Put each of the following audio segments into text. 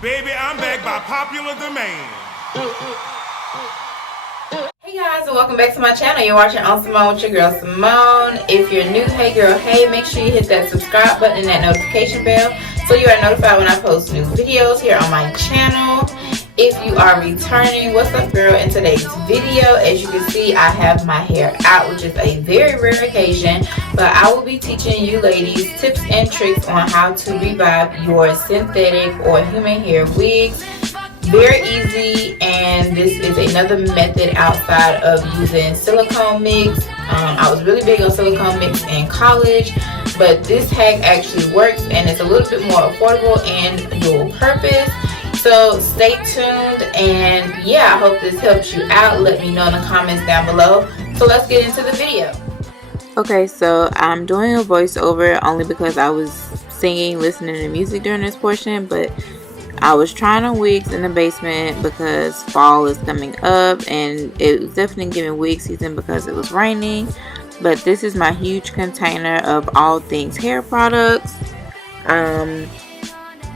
Baby, I'm back by popular demand. Hey guys, and welcome back to my channel. You're watching On Simone with your girl Simone. If you're new, hey girl, hey, make sure you hit that subscribe button and that notification bell so you are notified when I post new videos here on my channel. If you are returning, what's up girl? In today's video, as you can see, I have my hair out, which is a very rare occasion, but I will be teaching you ladies tips and tricks on how to revive your synthetic or human hair wigs. Very easy, and this is another method outside of using silicone mix. I was really big on silicone mix in college, but this hack actually works and it's a little bit more affordable and dual purpose. So stay tuned, and yeah, I hope this helps you out. Let me know in the comments down below. So let's get into the video. Okay, so I'm doing a voiceover only because I was singing, listening to music during this portion, but I was trying on wigs in the basement because fall is coming up, and it was definitely giving wig season because it was raining. But this is my huge container of all things hair products.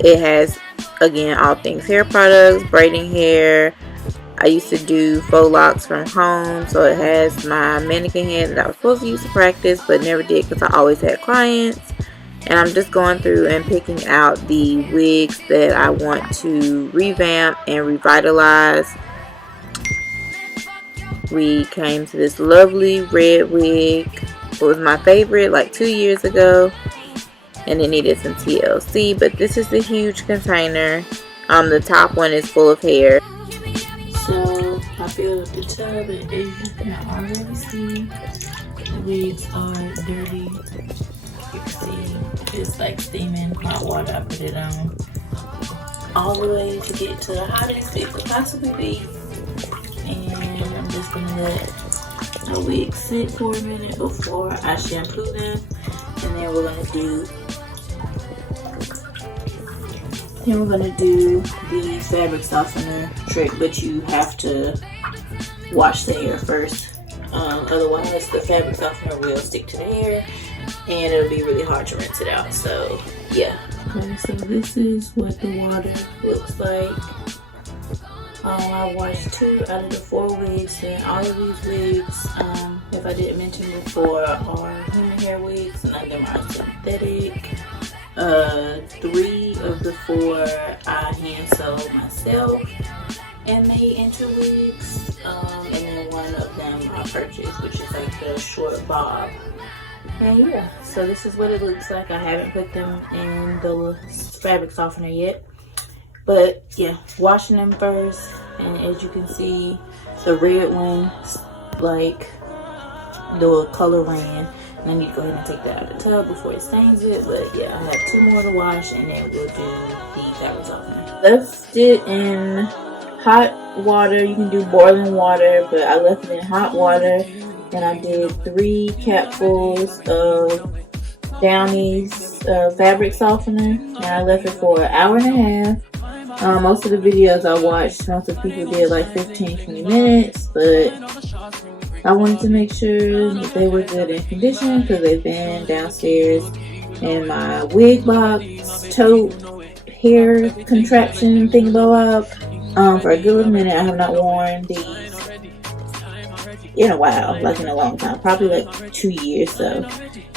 It has, again, all things hair products, braiding hair. I used to do faux locks from home, so it has my mannequin head that I was supposed to use to practice but never did because I always had clients. And I'm just going through and picking out the wigs that I want to revamp and revitalize. We came to this lovely red wig. It was my favorite like 2 years ago, and it needed some TLC, but this is the huge container. The top one is full of hair. So I filled up the tub, and as you can already see, the wigs are dirty. You can see it's like steaming hot water. I put it on all the way to get to the hottest it could possibly be, and I'm just gonna let the wig sit for a minute before I shampoo them, and then we're gonna do the fabric softener trick, but you have to wash the hair first. Otherwise the fabric softener will stick to the hair and it'll be really hard to rinse it out. So yeah. Okay, so this is what the water looks like. I washed 2 out of the 4 wigs, and all of these wigs, if I didn't mention before, are human hair wigs. None of them are synthetic. 3 of the 4 I hand sewed myself and made into wigs, and then 1 of them I purchased, which is like the short bob. And yeah, so this is what it looks like. I haven't put them in the fabric softener yet, but yeah, washing them first. And as you can see, the red one, like the color ran, and I need to go ahead and take that out of the tub before it stains it. But yeah, I have 2 more to wash, and then we'll do the fabric softener. Left it in hot water. You can do boiling water, but I left it in hot water. And I did 3 capfuls of Downy's fabric softener, and I left it for an hour and a half. Most of the videos I watched, most of the people did like 15-20 minutes, but I wanted to make sure that they were good in condition because they've been downstairs in my wig box, tote, hair contraption thingamabob for a good minute. I have not worn these in a while, like in a long time, probably like 2 years. So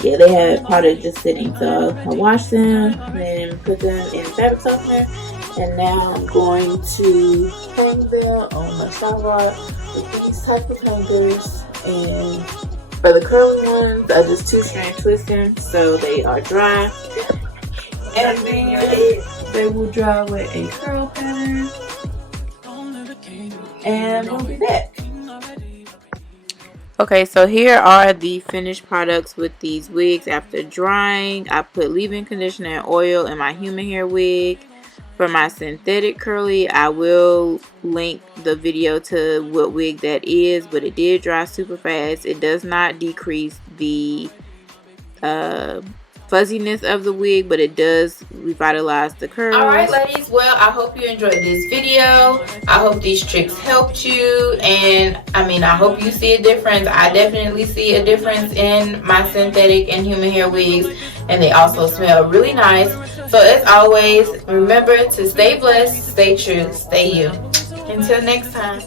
yeah, they had product just sitting, so I washed them, then put them in fabric softener, and now I'm going to hang them on my shower with these type of hangers. And for the curly ones, I just 2-strand twist them so they are dry, and then they will dry with a curl pattern, and we'll be back. Okay, so here are the finished products with these wigs after drying. I put leave-in conditioner and oil in my human hair wig. For my synthetic curly, I will link the video to what wig that is, but it did dry super fast. It does not decrease the fuzziness of the wig, but it does revitalize the curls. Alright ladies, well, I hope you enjoyed this video. I hope these tricks helped you, and I hope you see a difference. I definitely see a difference in my synthetic and human hair wigs. and they also smell really nice. So as always, remember to stay blessed, stay true, stay you. Until next time.